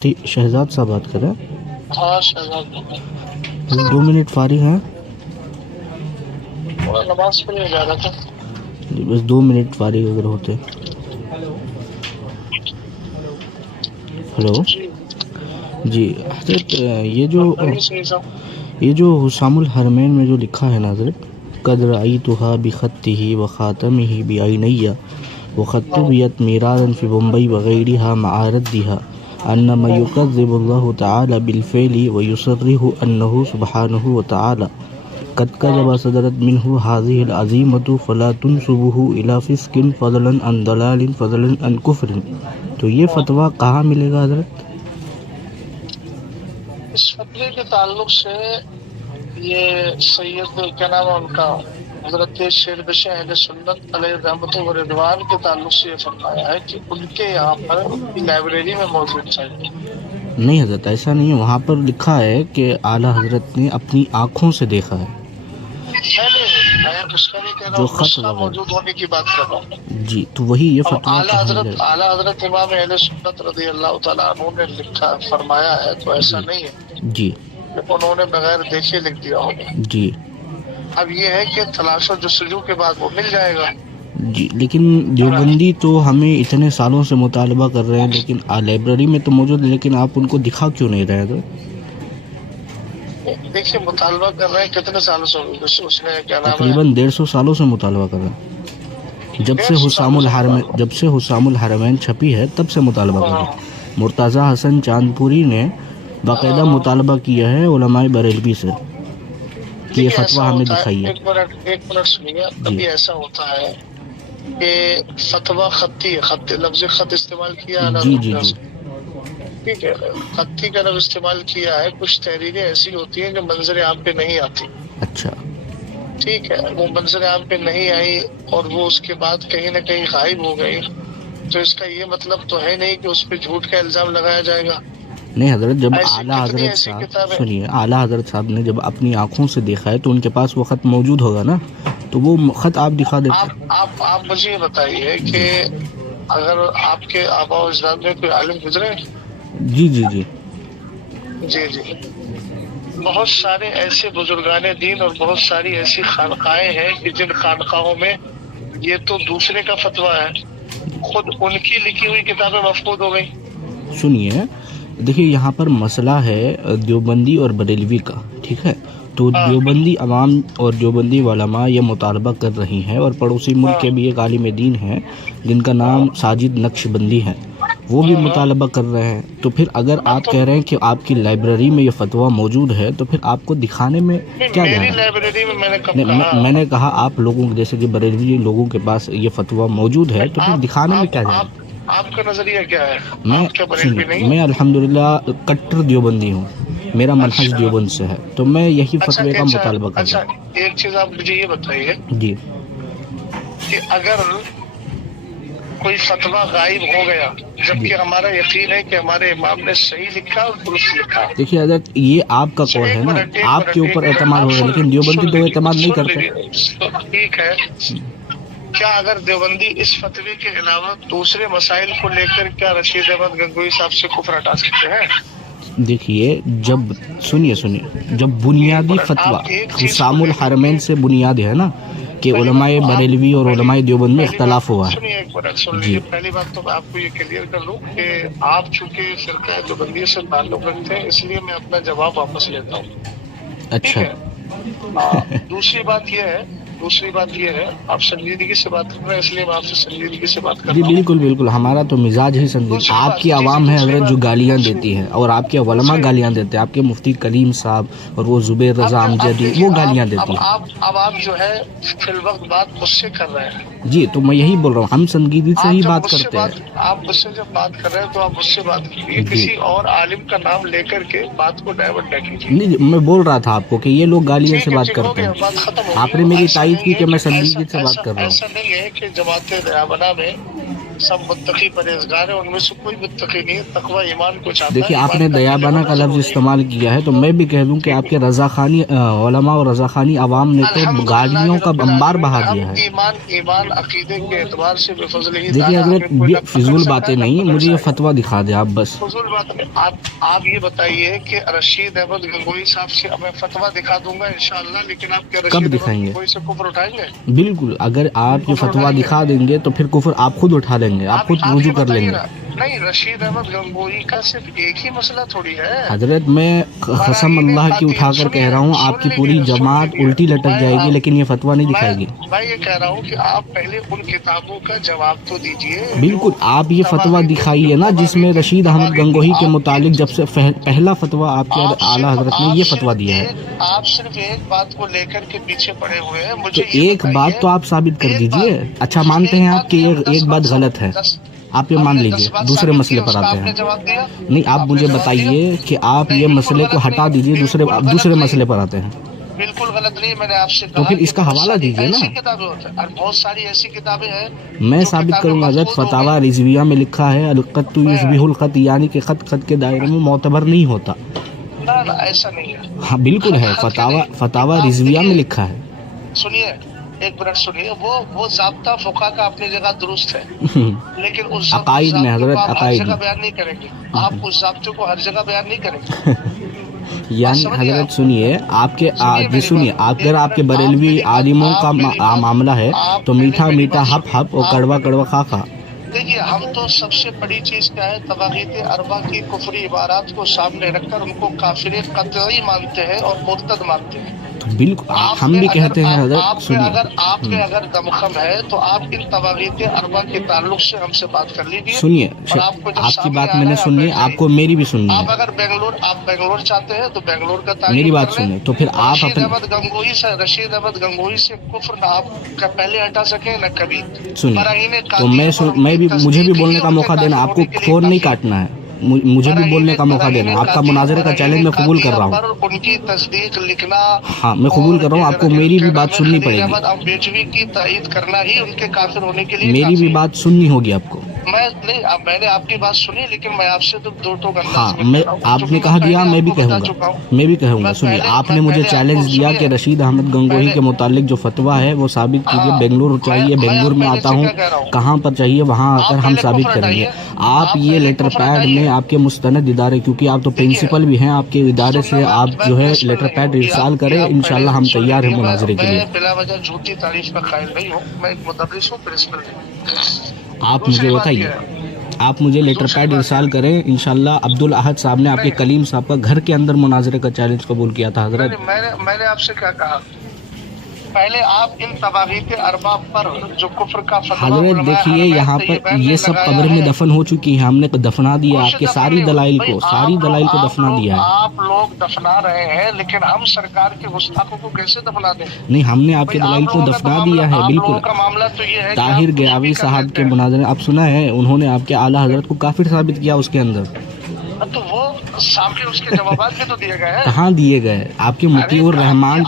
शहजाद साहब बात कर रहे हैं। हाँ शहजाद बोल रहा बस 2 मिनट फारिग हैं हूँ। नमाज के लिए जा रहा था। जी, बस 2 मिनट फारिग अगर होते। हेलो जी जी हजरत, बताइए सही साहब। ये जो हुसामुल हरमैन में जो लिखा है ना हजरत, कद रअयतुहा बिखत्तिही व खातमिही बिअयनैया व खत्तुबियत मिरारन फी मुंबई व गैरिहा मआ रद्दिहा अन्नमा युकज़्ज़िबुल्लाहु तआला बिलफ़िअलि व युसर्रिहु अन्नहु सुब्हानहु व तआला कद कज़ब सदरत मिन्हु हाज़िहिल अज़ीमतु फला तुनसुबुहु इला फ़िस्किन फ़ज़लन अन दलालिन फ़ज़लन अन कुफ़्रिन। तो ये फतवा कहाँ मिलेगा हजरत? इस फतवे के ताल्लुक से ये सैयद क्या नाम है उनका, हजरत शेरबशाह अहले सुन्नत अलैहि रहमत व रिदवान के ताल्लुक से ये फरमाया है कि उनके यहाँ पर उनकी लाइब्रेरी में मौजूद चाहिए। नहीं हजरत, ऐसा नहीं है। वहाँ पर लिखा है कि आला हजरत ने अपनी आँखों से देखा है। मैं उसका नहीं कह रहा जो हूँ, खत नुस्खा वगैरह मौजूद होने की बात कर रहा हूँ। जी, तो वही ये अब फतवा कहाँ मिलेगा? आला हजरत इमाम अहले सुन्नत रज़ी अल्लाह तआला अन्हु ने लिखा फरमाया है, तो ऐसा जी नहीं है जी कि उन्होंने बगैर देखे लिख दिया होगा। जी अब ये है कि तलाशो जुस्तजू के बाद वो मिल जाएगा। जी, लेकिन देवबंदी तो हमें इतने सालों से मुतालबा कर रहे हैं, लेकिन लाइब्रेरी में तो मौजूद है, लेकिन आप उनको दिखा क्यों नहीं रहे? तो देखिए मुतालबा कर रहे हैं कितने सालों से, उसने क्या नाम है, तकरीबन 150 सालों से मुतालबा कर रहे हैं। जब से 150 सालों से हुसामुल हरमैन छपी है तब से मुतालबा कर रहे हैं। मुर्तज़ा हसन चांदपुरी ने बाकायदा मुतालबा किया है उलमाए बरेलवी से कि ये देखिए, फतवा ऐसा हमें होता है, दिखाइए। एक मिनट सुनिए। कभी ऐसा होता है कि फतवा खत लफ्ज खत इस्तेमाल किया है ना, जी जी जी ठीक है, खत्ती का लफ्ज इस्तेमाल किया है। कुछ तहरीरें ऐसी होती हैं जो मंजर आम पे नहीं आती, अच्छा ठीक है, वो मंजर आम पे नहीं आई और वो उसके बाद कहीं ना कहीं गायब हो गई, तो इसका ये मतलब तो है नहीं कि उस पर झूठ का इल्जाम लगाया जाएगा। नहीं हजरत, जब ऐसी आला कितनी हजरत ऐसी साहब किताबें। सुनिए, आला हजरत साहब ने जब अपनी आंखों से देखा है तो उनके पास वो खत मौजूद होगा ना, तो वो खत आप दिखा देते। आप मुझे ये बताइए कि अगर आपके आबा और अजदाद में कोई आलिम गुजरे? जी जी जी जी जी, बहुत सारे ऐसे बुजुर्गाने दीन और बहुत सारी ऐसी खानकाएं हैं कि जिन खानकाहों में ये तो दूसरे का फतवा है, खुद उनकी लिखी हुई किताबें मफकूद हो गई। सुनिए, देखिए यहाँ पर मसला है देवबंदी और बरेलवी का, ठीक है? तो देवबंदी अवाम और देवबंदी उलमा ये मुतालबा कर रही हैं, और पड़ोसी मुल्क के भी एक आलिम दीन हैं जिनका नाम साजिद नक्शबंदी है, वो भी मुतालबा कर रहे हैं। तो फिर अगर आप कह रहे हैं कि आपकी लाइब्रेरी में ये फतवा मौजूद है, तो फिर आपको दिखाने में क्या जा रहा है? लाइब्रेरी में मैंने कब कहा? मैंने कहा आप लोगों जैसे कि बरेलवी लोगों के पास ये फतवा मौजूद है, तो फिर दिखाने में क्या जा रहा है? आपका नजरिया क्या है? मैं अल्हम्दुलिल्लाह कट्टर देवबंदी हूँ, मेरा मनहज देवबंद से है, तो मैं यही फतवे का मुतालबा कर रहा हूँ। एक चीज आप मुझे ये बताइए जी कि अगर कोई फतवा गायब हो गया, जबकि हमारा यकीन है कि हमारे इमाम ने सही लिखा और दुरुस्त लिखा। देखिए हजरत, ये आपका कौल है ना, आपके ऊपर एतमाद हो रहा है, लेकिन देवबंदी तो एतमाद नहीं करते। ठीक है, क्या अगर देवबंदी इस फतवे के अलावा दूसरे मसाइल को लेकर क्या रशीद अहमद गंगोई साहब से कुफ्र हटा सकते हैं? देखिए, सुनिए जब बुनियादी फतवा हुसामुल हरमैन से बुनियाद है ना कि उलमाए बरेलवी और उलमाए देवबंद में इख्तलाफ हुआ है। सुनिए एक मिनट सुन लीजिए। पहली बात तो मैं आपको ये क्लियर कर लूं कि आप चूंकि फिरका देवबंदी से ताल्लुक रखते हैं, इसलिए मैं अपना जवाब वापस लेता हूँ। अच्छा दूसरी बात ये है आप संजीदगी से बात कर रहे हैं, इसलिए मैं आपसे संजीदगी से बात कर जी रहा हूँ। बिल्कुल, हमारा तो मिजाज ही संजीदा। आपकी आवाम है हजरत जो गालियाँ देती है, और आपके उलमा गालियाँ देते हैं, आपके मुफ्ती कलीम साहब और वो जुबैर रजा अमजदी वो गालियाँ देती हैं। अब आप जो है फिल वक्त बात मुझसे कर रहे हैं। जी, तो मैं यही बोल रहा हूँ, हम संजीदगी से ही बात करते हैं। आप मुझसे जब बात कर रहे हैं तो आप मुझसे बात कीजिए, किसी और आलिम का नाम लेकर के बात को डाइवर्ट न कीजिए। नहीं, मैं बोल रहा था आपको कि ये लोग गालियाँ से बात करते हैं, आपने मेरी तारीफ की कि मैं संजीदगी से बात कर रहा हूँ। ऐसा नहीं है कि जमात रयाबना में सब मुत्तकी परहेजगार है, उनमें से कोई मुत्तकी नहीं है, तकवा ईमान को चाहता है। देखिए आपने ईमान दयाबाना का लफ्ज़ इस्तेमाल किया है, तो मैं भी कह दूं कि आपके रज़ाखानी उलमा और रज़ाखानी अवाम ने तो गाड़ियों का अंबार बहा दिया है। ईमान अकीदे के एतबार से बेफजल ही देखिए हजरत ये फिजूल बातें नहीं, मुझे ये फतवा दिखा दे आप बस। फजूल बात नहीं। आप ये बताइए कि रशीद अहमद गंगोई साहब से मैं फतवा दिखा दूंगा इंशाअल्लाह, लेकिन आप क्या कब रशीद अहमद दिखाएंगे? गंगोई से कुफ्र उठाएंगे? बिल्कुल, अगर आप ये फतवा दिखा देंगे तो फिर कुफर आप खुद उठा लेंगे, आप खुद आप रुजू ये कर बताइए लेंगे। ना, नहीं रशीद अहमद गंगोई का सिर्फ एक ही मसला थोड़ी है। हजरत मैं कसम अल्लाह की उठाकर कह रहा हूँ, आपकी पूरी जमात उल्टी लटक जाएगी, लेकिन ये फतवा नहीं दिखाएगी। मैं ये कह रहा हूँ कि आप पहले उन किताबों का जवाब तो दीजिए। बिल्कुल, आप ये फतवा दिखाइए ना जिसमें रशीद अहमद गंगोही के मुतालिक जब से पहला फतवा आपके आला हजरत ने ये फतवा दिया है। आप सिर्फ एक बात को लेकर के पीछे पड़े हुए हैं। तो मुझे ये एक बात तो आप साबित कर दीजिए। अच्छा मानते हैं आप कि एक बात गलत है, आप ये मान लीजिए, दूसरे मसले पर आते हैं। नहीं, आप मुझे बताइए कि आप ये मसले को हटा दीजिए, दूसरे मसले पर आते हैं। बिल्कुल गलत नहीं, मैंने आपसे तो फिर इसका हवाला दीजिए ना। ऐसी किताबें होती हैं और बहुत सारी ऐसी किताबें हैं। मैं साबित करूंगा हज़रत, फतावा रिजविया में लिखा है अल-क़त्तु युशबिहुल ख़त, यानी कि खत के दायरे में मोतबर नहीं होता। ना ना ऐसा नहीं है। हाँ बिल्कुल है, फतावा रिजविया में लिखा है। सुनिए, एक मिनट सुनिए, वो ज़ाब्ता फ़ुक़हा का अपनी जगह दुरुस्त है, लेकिन उस अकाइद में हज़रत, अकाइद में बयान नहीं करेंगे। आप उस ज़ाब्ते को हर जगह बयान नहीं करेंगे। यानी हजरत सुनिए, अगर आपके बरेलवी आलिमों का मामला है तो मीठा मीठा हप हप और कड़वा कड़वा खा खा। देखिए, हम तो सबसे बड़ी चीज क्या है, तवागीत अरबा की कुफरी इबारात को सामने रखकर उनको काफिर कतई मानते हैं और मुर्तद मानते हैं। तो बिल्कुल हम भी कहते हैं हजरत, सुनिए, आपके अगर दमखम है तो आप इन तवागीत अरबा के ताल्लुक से हमसे बात कर लीजिए। सुनिए, आपकी बात मैंने सुननी है, आपको मेरी भी सुननी है। आप अगर बेंगलोर चाहते हैं तो बेंगलोर का मेरी बात सुनिए, तो फिर आप रशीद अहमद गंगोही से कुफ्र ना आप पहले हटा सके न कभी। सुनिए, तो मुझे भी बोलने का मौका देना, आपको फोन नहीं काटना है, मुझे भी बोलने का मौका देना। आपका मुनाजरे का चैलेंज मैं कबूल कर रहा हूँ। उनकी तस्दीक लिखना, हाँ मैं कबूल कर रहा हूँ, आपको मेरी भी बात सुननी पड़ेगी। बेचवी की तायीद करना ही उनके काफिर होने के लिए मेरी भी बात सुननी होगी आपको। मैंने आपकी बात सुनी, लेकिन मैं आपसे तो दो टोक हाँ, आपने कहा दिया, मैं भी कहूँगा। सुनिए, आपने मुझे चैलेंज दिया कि रशीद अहमद गंगोही के मुतालिक जो फतवा है वो साबित कीजिए। बेंगलुरु चाहिए, बेंगलुरु में आता हूँ, कहाँ पर चाहिए वहाँ आकर हम साबित करेंगे। आप ये लेटर पैड में आपके मुस्तनद इदारे, क्योंकि आप तो प्रिंसिपल भी हैं, आपके इदारे से आप जो है लेटर पैड इरसाल करें, इंशाल्लाह हम तैयार हैं मुनाजरे के लिए। बिला वजह झूठी तारीफ का कायल नहीं हूँ, मैं एक मुदर्रिस हूँ, प्रिंसिपल नहीं। आप मुझे बताइए, आप मुझे लेटर पैड इरसाल करें, इंशाल्लाह। अब्दुल अहद साहब ने आपके कलीम साहब का घर के अंदर मुनाजरे का चैलेंज कबूल किया था हजरत। मैंने आपसे क्या कहा, पहले आप इन तवागीत अरबाब पर जो कुफ्र का हजरत देखिए, यहाँ पर ये सब कब्र में दफन हो चुकी है, हमने दफना दिया आपके सारी दलाइल को दफना दिया है। आप लोग दफना रहे हैं, लेकिन हम सरकार के गुस्ताखों को कैसे दफना दें? नहीं, हमने आपके दलाइल को दफना दिया है, बिल्कुल। का मामला तो ये है, ताहिर गयावी साहब के मुनाजरे आप सुना है, उन्होंने आपके आला हजरत को काफिर साबित किया उसके अंदर। तो वो सामने उसके जवाबात भी तो दिए गए हैं। कहाँ दिए गए? आपके मुतीउर रहमान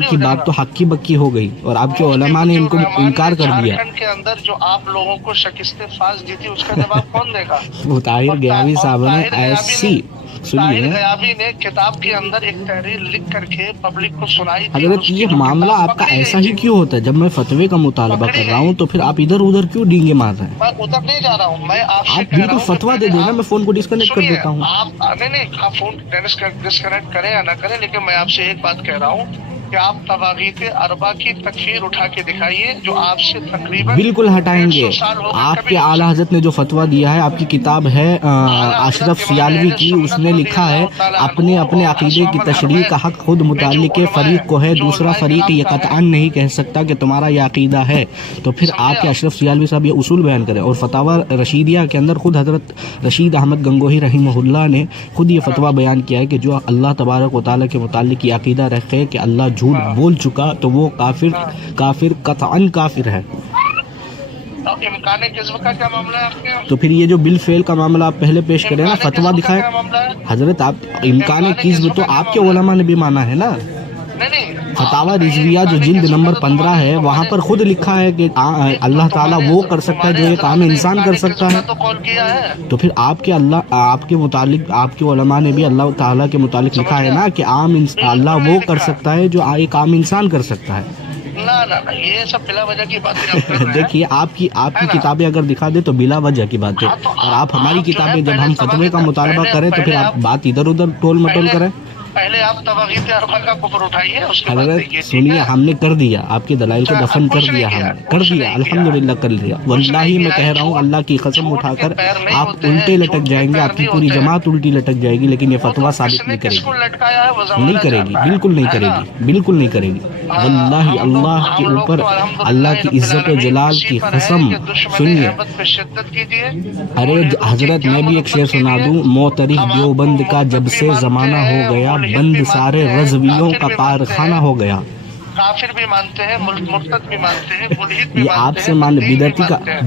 की बात तो हक्की बक्की हो गई, और आपके उलमा ने इनको इनकार कर दिया। के अंदर जो आप लोगों को शिकस्त फास दी थी, उसका जवाब कौन देगा? वो ताहिर गयावी साहब ने ऐसी, सुनिए, गयावी ने किताब के अंदर एक तहरीर लिख करके पब्लिक को सुनाई थी। हजरत ये मामला आपका ऐसा ही क्यों होता है? जब मैं फतवे का मुतालबा कर रहा हूँ तो फिर आप इधर उधर क्यों डींगे मार रहे हैं? मैं उधर नहीं जा रहा हूँ, मैं आपसे आप बिल्कुल फतवा दे देना, मैं फोन को डिस्कनेक्ट कर देता हूँ। आप नहीं, आप फोन डिस्कनेक्ट करें या ना करें, लेकिन मैं आपसे एक बात कह रहा हूँ कि आप तवागीत अरबा की तकफीर उठा के दिखाइए, जो आपसे तकरीबन बिल्कुल हटाएंगे। आपके आला हजरत ने जो फतवा दिया है, आपकी किताब है अशरफ सियालवी की, उसने लिखा है अपने अकीदे की तशरीह का हक खुद मुताल्लिक़ फरीक को है, दूसरा फरीक ये कतअन नहीं कह सकता कि तुम्हारा ये अकीदा है। तो फिर आपके अशरफ सियालवी साहब ये उसूल बयान करें। और फतावा रशीदिया के अंदर खुद हजरत रशीद अहमद गंगोही रहीमहुल्लाह ने खुद ये फतवा बयान किया है कि जो अल्लाह तबारक व तआला के मुताल्लिक़ ये अकीदा रखे कि अल्लाह झूठ बोल चुका तो वो काफिर कतअन काफिर है। इम्काने किस्म का क्या मामला है आपके? तो फिर ये जो बिल फेल का मामला आप पहले पेश करें ना, फतवा दिखाए हजरत। आप इम्काने किस्म तो आपके उलमा ने भी माना है ना। नहीं, فتاوا رضویہ جو جلد نمبر 15 ہے وہاں پر خود لکھا ہے کہ اللہ تعالیٰ وہ کر سکتا ہے جو ایک عام انسان کر سکتا ہے. تو قول کیا ہے. تو پھر آپ کے متعلق آپ کے علماء نے بھی اللہ تعالیٰ کے متعلق لکھا ہے نا کہ اللہ وہ کر سکتا ہے جو ایک عام انسان کر سکتا ہے. نہ یہ سب بلا وجہ کی باتیں آپ کر رہے ہیں. دیکھیے آپ کی کتابیں اگر دکھا دے تو بلا وجہ کی بات ہے, اور آپ ہماری کتابیں جب ہم فتوے کا مطالبہ کریں تو پھر آپ بات ادھر ادھر ٹول مٹول کریں. پہلے آپ تواغیت اربعہ کا کفر اٹھائیے, اس کے بعد حضرت دیکھیے. سنیے, ہم نے کر دیا, آپ کے دلائل کو دفن کر دیا, ہم نے کر دیا, الحمدللہ کر دیا. واللہ میں کہہ رہا ہوں, اللہ کی قسم اٹھا کر آپ الٹے لٹک جائیں گے, آپ کی پوری جماعت الٹی لٹک جائے گی, لیکن یہ فتویٰ ثابت نہیں کرے گی, نہیں کرے گی, بالکل نہیں کرے گی, بالکل نہیں کرے گی. واللہ اللہ کے اوپر اللہ کی عزت و جلال کی قسم. سنیے, ارے حضرت میں بھی ایک شعر سنا دوں, معترف دیوبند کا جب سے زمانہ ہو گیا, بند سارے رضویوں کا کارخانہ ہو گیا. کافر بھی مانتے ہیں, مرتد بھی مانتے ہیں, ملحد بھی یہ آپ سے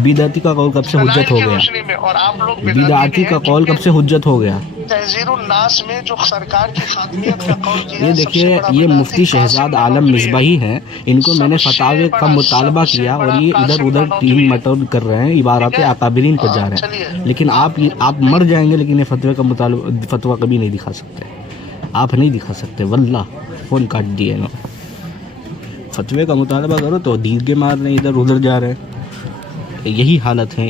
بدعتی کا قول کب سے حجت ہو گیا؟ اور آپ لوگ بدعتی کا قول کب سے حجت ہو گیا؟ تحذیر الناس میں جو سرکار کی خاتمیت کا قول کیا. یہ دیکھیے, یہ مفتی شہزاد عالم مصباحی ہیں, ان کو میں نے فتاوے کا مطالبہ کیا اور یہ ادھر ادھر ٹیم مٹول کر رہے ہیں, عبارات اکابرین پر جا رہے ہیں. لیکن آپ مر جائیں گے لیکن یہ فتوے کا فتویٰ کبھی نہیں دکھا سکتے, آپ نہیں دکھا سکتے. واللہ فون کاٹ دیے نا. فتوے کا مطالبہ کرو تو دیگے مار رہے ہیں, ادھر ادھر جا رہے ہیں. یہی حالت ہے.